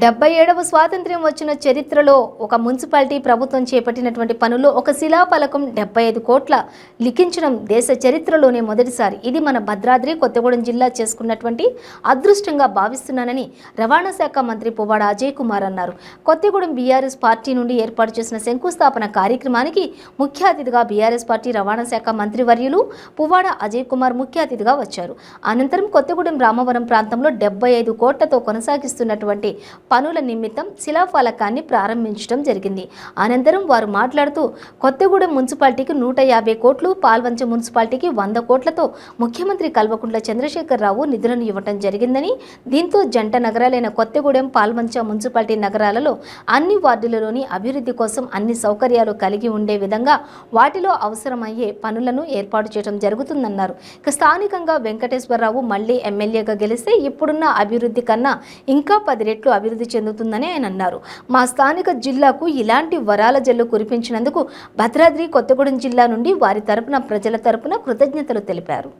77వ స్వాతంత్ర్యం వచ్చిన చరిత్రలో ఒక మున్సిపాలిటీ ప్రభుత్వం చేపట్టినటువంటి పనులు ఒక శిలాఫలకం 75 కోట్ల లిఖించడం దేశ చరిత్రలోనే మొదటిసారి. ఇది మన భద్రాద్రి కొత్తగూడెం జిల్లా చేసుకున్నటువంటి అదృష్టంగా భావిస్తున్నానని రవాణా శాఖ మంత్రి పువ్వాడ అజయ్ కుమార్ అన్నారు. కొత్తగూడెం బీఆర్ఎస్ పార్టీ నుండి ఏర్పాటు చేసిన శంకుస్థాపన కార్యక్రమానికి ముఖ్య అతిథిగా బీఆర్ఎస్ పార్టీ రవాణా శాఖ మంత్రి వర్యులు పువ్వాడ అజయ్ కుమార్ ముఖ్య అతిథిగా వచ్చారు. అనంతరం కొత్తగూడెం రామవరం ప్రాంతంలో 75 కోట్లతో కొనసాగిస్తున్నటువంటి పనుల నిమిత్తం శిలాఫలకాన్ని ప్రారంభించడం జరిగింది. అనంతరం వారు మాట్లాడుతూ కొత్తగూడెం మున్సిపాలిటీకి 150 కోట్లు, పాల్వంచ మున్సిపాలిటీకి 100 కోట్లతో ముఖ్యమంత్రి కల్వకుంట్ల చంద్రశేఖరరావు నిధులను ఇవ్వడం జరిగిందని, దీంతో జంట నగరాలైన కొత్తగూడెం, పాల్వంచ మున్సిపాలిటీ నగరాలలో అన్ని వార్డులలోని అభివృద్ధి కోసం అన్ని సౌకర్యాలు కలిగి ఉండే విధంగా వాటిలో అవసరమయ్యే పనులను ఏర్పాటు చేయడం జరుగుతుందన్నారు. ఇక స్థానికంగా వెంకటేశ్వరరావు మళ్లీ ఎమ్మెల్యేగా గెలిస్తే ఇప్పుడున్న అభివృద్ధి కన్నా ఇంకా 10 రెట్లు అభివృద్ధి చెందుతుందని ఆయన అన్నారు. మా స్థానిక జిల్లాకు ఇలాంటి వరాల జల్లు కురిపించినందుకు భద్రాద్రి కొత్తగూడెం జిల్లా నుండి వారి తరపున ప్రజల తరపున కృతజ్ఞతలు తెలిపారు.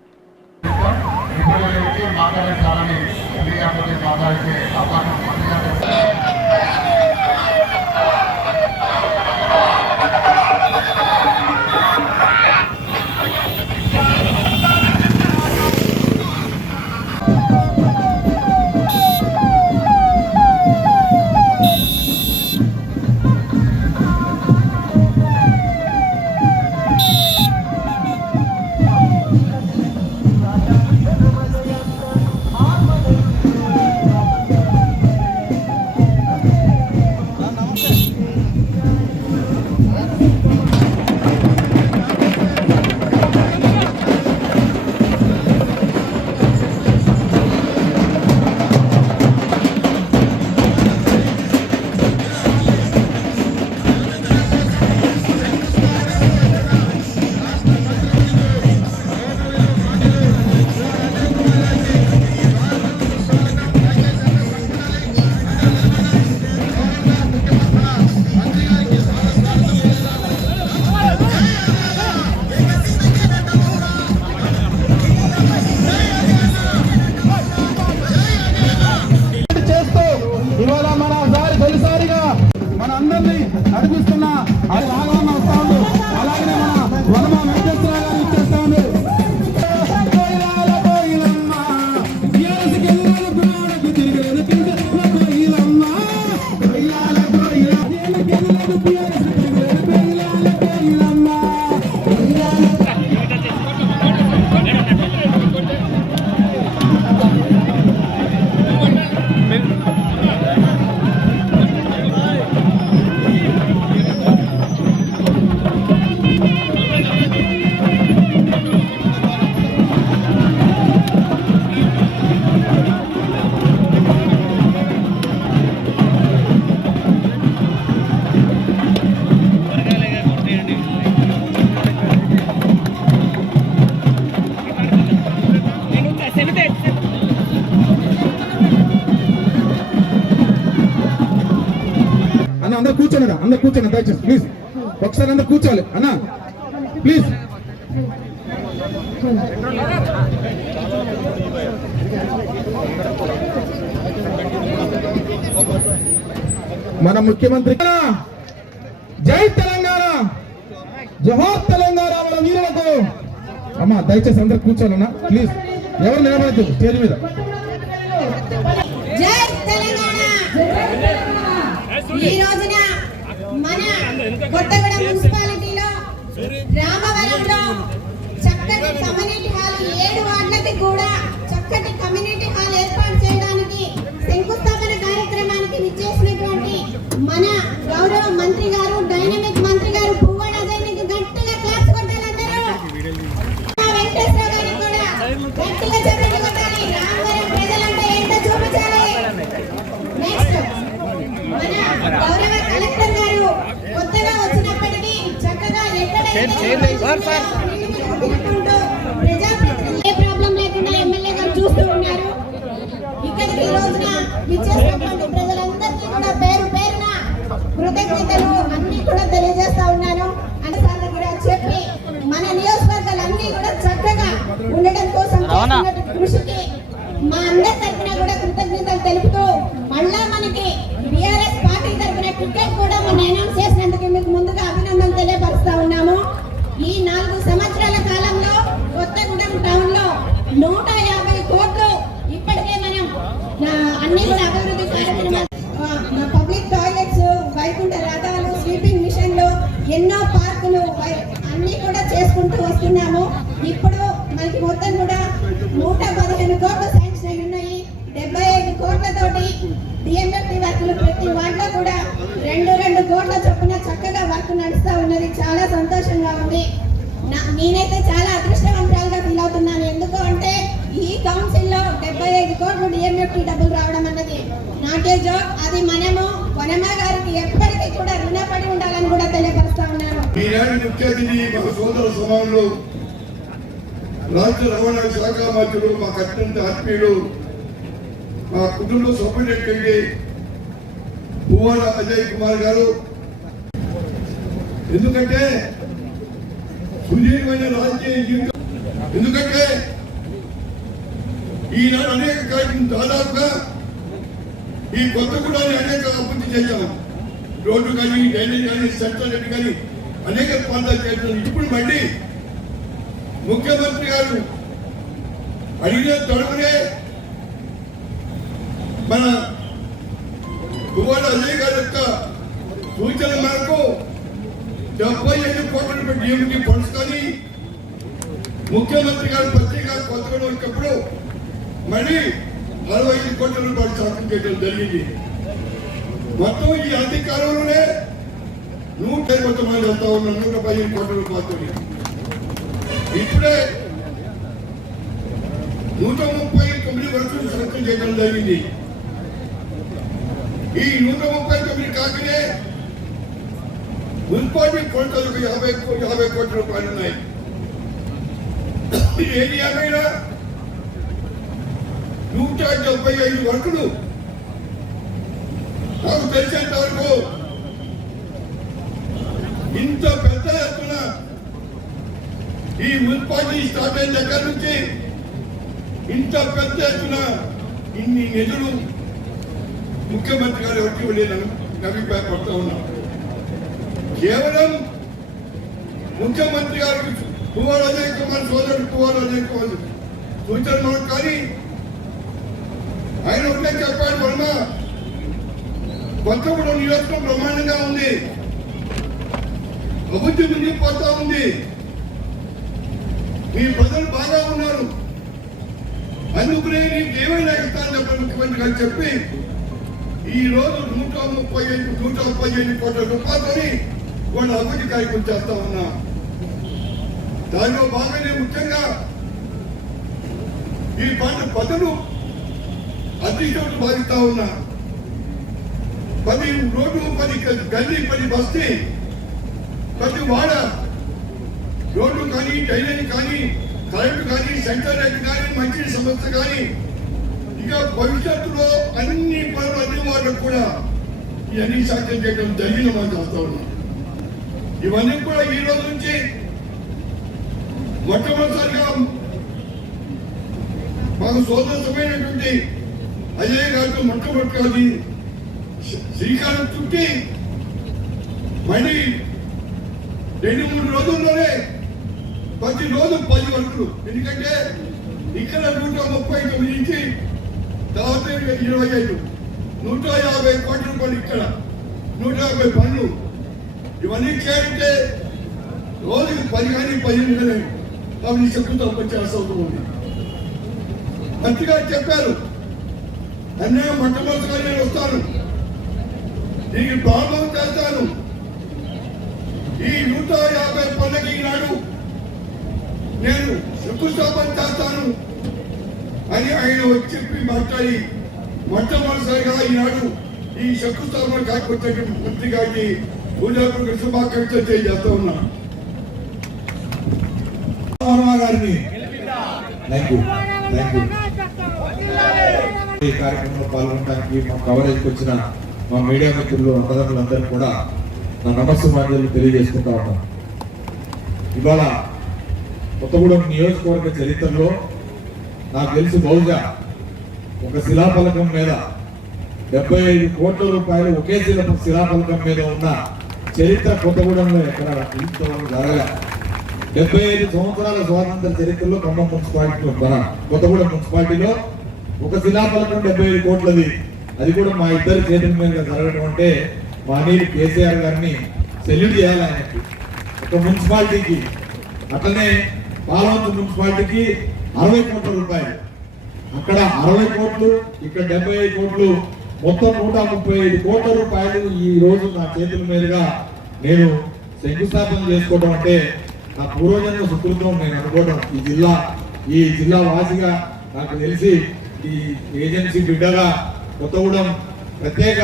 నడిపిస్తున్న అది రాఘవన్న వస్తా ఉంది. అలాగనే మన వనమ వెంకటేశ్వర గారు ఇచ్చేస్తా అందరు కూర్చోండి, అందరు కూర్చోండి దయచేసి ప్లీజ్. ఒకసారి అందరు కూర్చోవాలి అన్న ప్లీజ్. మన ముఖ్యమంత్రి జై తెలంగాణ, జోహార్ తెలంగాణ మన వీరులకు. అమ్మా దయచేసి అందరు కూర్చోవాలన్నా ప్లీజ్. ఎవరు నిలబడద్దు స్టేజ్ మీద. ఈ రోజున మన కొత్తగూడెం మున్సిపాలిటీలో రామవరంలో చక్కటి కమ్యూనిటీ హాల్ 7 వార్డులకి కూడా చక్కటి కమ్యూనిటీ హాల్ ఏర్పాటు చేయడానికి శంకుస్థాపన కార్యక్రమానికి విచ్చేసినటువంటి మన గౌరవ మంత్రి గారు, డైనమిక్ మంత్రి గారు పువ్వాడ అజయ్కి గట్టిగా క్లాస్ కొట్టాలందరూ. వెంకటేశ్వర గారికి కూడా గట్టిగా చప్పట్లు కొట్టాలి. రామవరం ప్రజలంటే ఏంటో చూపించాలి. నెక్స్ట్ మన గౌరవ కలెక్టర్ గారు కొత్తగా వచ్చినప్పటికీ చక్కగా ప్రజాప్రతినిధులు ఏ ప్రాబ్లం లేకుండా ఎమ్మెల్యే గారు చూస్తూ ఉన్నారు. ఇక్కడికి ఈ రోజున విచ్చేసినటువంటి ప్రజలందరికీ కూడా పేరు పేరున కృతజ్ఞతలు అన్ని కూడా తెలియజేస్తా ఉన్నాను. అన్నసార్లు కూడా చెప్పి మన నియోజకవర్గాలన్నీ కూడా చక్కగా ఉండడం కోసం కృషికి మా అందరి తరఫున కూడా కృతజ్ఞతలు తెలుపుతూ మళ్ళా మనకి టికెట్ కూడా మొన్న అనౌన్స్ చేసినందుకు మీకు ముందుగా అభినందనలు తెలియపరుస్తా ఉన్నాము. ఈ 4 సంవత్సరాల కాలంలో కొత్తగూడెం టౌన్ లో 150 కోట్లు ఇప్పటికే మనం అన్ని కూడా అభివృద్ధి కార్యక్రమాలు, పబ్లిక్ టాయిలెట్స్, వైకుంఠ రథాలు, స్వీపింగ్ మిషన్లు, ఎన్నో పార్కులు అన్ని కూడా చేసుకుంటూ వస్తున్నాము. ఇప్పుడు మనకి మొత్తం కూడా 115 కోట్లు శాంక్షన్ అయి ఉన్నాయి. 75 కోట్లతోటి డిఎంఎఫ్టీ వర్కులు ప్రతి వాటిలో కూడా 2 కోట్ల చొప్పున చక్కగా వర్క్ నడుస్తూ ఉన్నది. చాలా సంతోషంగా ఉంది. నేనైతే చాలా అదృష్టవంతురాలుగా ఫీల్ అవుతున్నాను. ఎందుకు అంటే ఈ కౌన్సిల్లో 75 కోట్లు డిఎంఎఫ్టీ డబ్బులు రావడం అన్నది నాటే జోక్. అది మనము వనమ గారికి ఎప్పటికీ కూడా రుణపడి ఉండాలని కూడా తెలియపరుస్తా ఉన్నాను. సోదర సమానంలో రాష్ట్ర రవాణా శాఖ మంత్రులు, మాకు అత్యంత ఆత్మీయులు, మా కుటుంబ సభ్యులైనటువంటి పువ్వాడ అజయ్ కుమార్ గారు, ఎందుకంటే సుదీర్ఘమైన రాజకీయ జీవితం, ఎందుకంటే ఈనాడు అనేక కార్యక్రమం దాదాపుగా ఈ కొత్తగూడెంని అనేక అభివృద్ధి చేశాము. రోడ్డు కానీ, డ్రైనేజ్ కానీ, సెంట్రల్ కానీ అనేక ప్రాంతాలు చేస్తున్నాం. ఇప్పుడు మళ్ళీ ముఖ్యమంత్రి గారు అడిగిన తొడగనే మన పువ్వాడ అజయ్ గారి యొక్క సూచన మేరకు 75 కోట్ల డిఎంకి ఫండ్స్ కానీ ముఖ్యమంత్రి గారి పత్రిక కొత్తగూడెం వచ్చినప్పుడు మళ్ళీ 65 కోట్ల రూపాయలు సాధన చేయడం జరిగింది. మొత్తం ఈ అధికారంలోనే 150 మంది వస్తా ఉన్న 115 కోట్ల రూపాయలు ఇప్పుడే 139 వర్షాలు సాధన చేయడం జరిగింది. ఈ 139 కాకనే మున్సిపాలిటీ కొలతలకు 50 కోట్ల రూపాయలు ఉన్నాయి. ఏది ఏమైనా 175 వర్కులు నాకు తెలిసేంత వరకు ఇంత పెద్ద ఎత్తున ఈ మున్సిపాలిటీ స్టార్ట్ అయిన దగ్గర నుంచి ఇంత పెద్ద ఎత్తున ఇన్ని నిధులు ముఖ్యమంత్రి గారు ఎవరికి వెళ్ళి అభిప్రాయపడుతూ ఉన్నాం. కేవలం ముఖ్యమంత్రి గారు పువ్వాడ అజయ్ కుమార్ సోదరుడు పువ్వాడ అజయ్ కుమార్ సూచన మనకు కానీ ఆయన ఒకటే చెప్పాడు, వర్మ కొత్తగూడెం నియోజకవర్గం బ్రహ్మాండంగా ఉంది, అభివృద్ధి ముందుకుపోతా ఉంది, మీ ప్రజలు బాగా ఉన్నారు, అందుకనే నీకు ఏమైనా ఇస్తాను చెప్పండి ముఖ్యమంత్రి గారు చెప్పి ఈ రోజు 135 కోట్ల రూపాయలతోని వాళ్ళు అభివృద్ధి కార్యక్రమం చేస్తా ఉన్నా. దానిలో భాగంగా ముఖ్యంగా ఈ ప్రజలు అదృష్టం భావిస్తా ఉన్నా. 10 రోడ్లు, 10 గల్లీ, 10 బస్తీ, ప్రతి వాడ రోడ్లు కానీ, డ్రైనేజ్ కానీ, కరెంటు కానీ, సెంటర్ లైట్ కానీ, మంచి సమస్య కానీ, ఇక భవిష్యత్తులో అన్ని పనులు అన్ని వాళ్ళకు కూడా ఇవన్నీ సాధ్యం చేయడం జరిగిన మనం చూస్తా ఉన్నాం. ఇవన్నీ కూడా ఈ రోజు నుంచి మొట్టమొదటిసారిగా మాకు సోదరమైనటువంటి అజయ్ గారితో మొట్టమొదటి శ్రీకారం చుట్టి మళ్ళీ 2-3 రోజుల్లోనే ప్రతిరోజు 10 వర్కులు. ఎందుకంటే ఇక్కడ 139 నుంచి తర్వాత 25 150 కోట్ల రూపాయలు, ఇక్కడ 150 పనులు. ఇవన్నీ చేయాలంటే రోజుకి 10 కానీ 15 కానీ అవి చెప్పుతూ వచ్చేసి అవుతుంది. మంత్రి గారు చెప్పారు, అన్నయ్య మొట్టమొదటిగా నేను వస్తాను, దీనికి ప్రారంభం చేస్తాను, ఈ 150 పనులకి ఈనాడు నేను శంకుస్థాపన చేస్తాను అని ఆయన వచ్చి చెప్పి మాట్లాడి మొట్టమొదటిసారిగా ఈనాడు ఈ శంకుస్థాపన కాకపోతే మంత్రి గారికి పూజాపూర్వక శుభాకాంక్షలు తెలియజేస్తా ఉన్నాను. గారిని ఈ కార్యక్రమంలో పాల్గొనడానికి మా కవరేజ్కి వచ్చిన మా మీడియా మిత్రులు అన్నదమ్ములందరూ కూడా నా నమస్కారాలు తెలియజేసుకుంటా ఉన్నాను. ఇవాళ కొత్తగూడెం నియోజకవర్గ చరిత్రలో నాకు తెలిసి బహుశా ఒక శిలాఫలకం మీద 75 కోట్ల రూపాయలు ఒకే శిలాఫలకం మీద ఉన్న చరిత్ర కొత్తగూడెంలో ఎక్కడ ఇంతవరకు జరగలే. 75 సంవత్సరాల స్వాతంత్ర చరిత్రలో ఖమ్మం మున్సిపాలిటీలో కొత్తగూడెం మున్సిపాలిటీలో ఒక శిలాఫలకం 75 కోట్లది. అది కూడా మా ఇద్దరు చేతుల మీద జరగడం అంటే మా నీరు కేసీఆర్ గారిని సెల్యూట్ చేయాలి ఆయనకి, ఒక మున్సిపాలిటీకి. అట్లనే పాలవంచ మున్సిపాలిటీకి 60 కోట్ల రూపాయలు, అక్కడ 60 కోట్లు, ఇక్కడ 75 కోట్లు, మొత్తం 135 కోట్ల రూపాయలు ఈ రోజు నా చేతుల మీదుగా నేను శంకుస్థాపన చేసుకోవడం అంటే నా పూర్వజన్మ సుకృతం నేను అనుకోవడం. ఈ జిల్లా వాసిగా నాకు తెలిసి ఈ ఏజెన్సీ బిడ్డగా కొత్తగూడెం ప్రత్యేక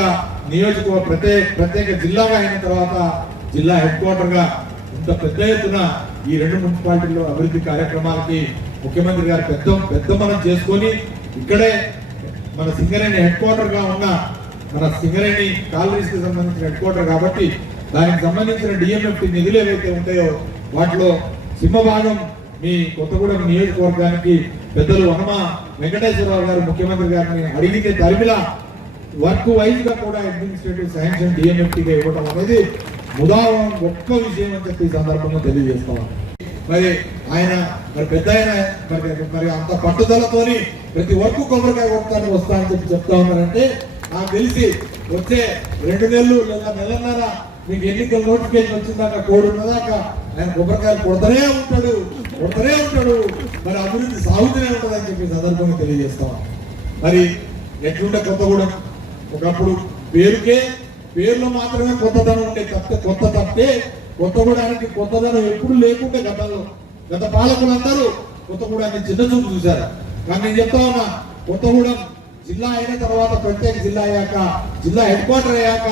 ప్రత్యేక జిల్లాగా అయిన తర్వాత జిల్లా హెడ్ క్వార్టర్గా ఇంత పెద్ద ఎత్తున ఈ 2 మున్సిపాలిటీల్లో అభివృద్ధి కార్యక్రమాలకి ముఖ్యమంత్రి గారు పెద్ద మనం చేసుకొని ఇక్కడే మన సింగరేణి హెడ్ క్వార్టర్ గా ఉన్న మన సింగరేణి కాలనీస్ కి సంబంధించిన హెడ్ క్వార్టర్ కాబట్టి దానికి సంబంధించిన డిఎంఎఫ్ నిధులు ఏవైతే ఉంటాయో వాటిలో సింహభాగం మీ కొత్తగూడెం నియోజకవర్గానికి పెద్దలు వనమ వెంకటేశ్వరరావు గారు ముఖ్యమంత్రి గారిని అడిగితే తరిమిలా వర్క్ వైజ్ గా కూడా అడ్మినిస్ట్రేటివ్ శాంక్షన్ డిఎంఎఫ్టీగా ఇవ్వడం అనేది ముదావం గొప్ప విషయం అని చెప్పి ఈ సందర్భంగా తెలియజేస్తాం. మరి ఆయన పెద్ద ఆయన మరి అంత పట్టుదలతోని ప్రతి వర్క్ కొబ్బరికాయ కొడతాను వస్తా అని చెప్పి చెప్తా ఉన్నారంటే నాకు తెలిసి వచ్చే 2 నెలలు లేదా నెలన్నర మీకు ఎన్నికల నోటిఫికేషన్ వచ్చిందాక కోడున్నదాకా ఆయన కొబ్బరికాయలు కొడతనే ఉంటాడు. మరి అభివృద్ధి సాగుతూనే ఉంటుంది అని చెప్పి సందర్భంగా తెలియజేస్తాం. మరి ఎట్లుంటే కొత్తగూడెం ఒకప్పుడు పేరులో మాత్రమే కొత్తదనం ఉండే తప్పితే కొత్తగూడానికి కొత్తదనం ఎప్పుడు లేకుంటే గత పాలకులందరూ కొత్తగూడాన్ని చిన్న చూపు చూశారు. కానీ నేను చెప్తా ఉన్నా, కొత్తగూడెం జిల్లా అయిన తర్వాత ప్రత్యేక జిల్లా అయ్యాక జిల్లా హెడ్ క్వార్టర్ అయ్యాక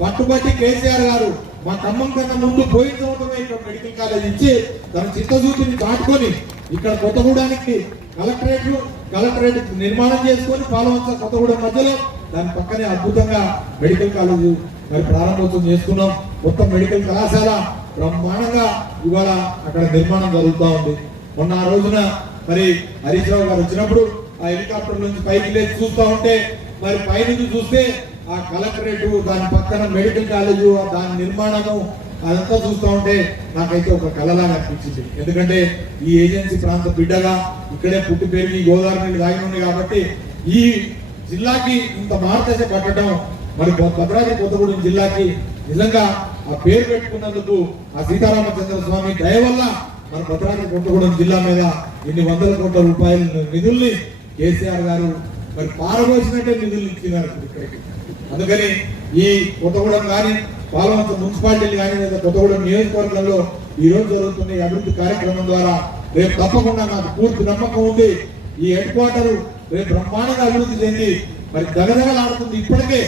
పట్టుబట్టి కేసీఆర్ గారు మా ఖమ్మం కన్నా ముందు పోయిన సంవత్సరమే ఇక్కడ మెడికల్ కాలేజ్ ఇచ్చి తన చిత్తశుద్ధిని దాటుకొని ఇక్కడ కొత్తగూడానికి కలెక్టరేట్ నిర్మాణం చేసుకొని పాలవంచ కొత్తగూడెం మధ్యలో దాని పక్కనే అద్భుతంగా మెడికల్ కాలేజ్ మరి ప్రారంభోత్సవం చేసుకున్నాం. మొత్తం మెడికల్ కళాశాల బ్రహ్మాండంగా ఇవాళ అక్కడ నిర్మాణం జరుగుతూ ఉంది. మొన్న ఆ రోజున మరి హరీష్ రావు గారు వచ్చినప్పుడు ఆ హెలికాప్టర్ నుంచి పైకి లేచి చూస్తూ ఉంటే మరి పైనుంచి చూస్తే ఆ కలెక్టరేట్ దాని పక్కన మెడికల్ కాలేజు దాని నిర్మాణము అదంతా చూస్తూ ఉంటే నాకైతే ఒక కళలాగా అనిపించింది. ఎందుకంటే ఈ ఏజెన్సీ ప్రాంత బిడ్డగా ఇక్కడే పుట్టి పెరిగి గోదావరి నీళ్ళు దాగి ఉంది కాబట్టి ఈ జిల్లాకి ఇంత మార్గదశ పట్టడం మరి భద్రాద్రి కొత్తగూడెం జిల్లాకి నిజంగా ఆ పేరు పెట్టుకున్నందుకు ఆ సీతారామచంద్ర స్వామి దయ వల్ల మన భద్రాద్రి కొత్తగూడెం జిల్లా మీద ఇన్ని 100 కోట్ల రూపాయల నిధుల్ని కేసీఆర్ గారు మరి పారబోసినట్టే నిధులు ఇచ్చినారు ఇక్కడికి. అందుకని ఈ కొత్తగూడెం కానీ పాలవంచ మున్సిపాలిటీలు కానీ లేదా కొత్తగూడెం నియోజకవర్గంలో ఈ రోజు జరుగుతున్న ఈ అభివృద్ధి కార్యక్రమం ద్వారా రేపు తప్పకుండా నాకు పూర్తి నమ్మకం ఉంది ఈ హెడ్ క్వార్టర్ రేపు బ్రహ్మాండంగా అభివృద్ధి చెంది మరి దగదగలాడుతుంది. ఇప్పటికే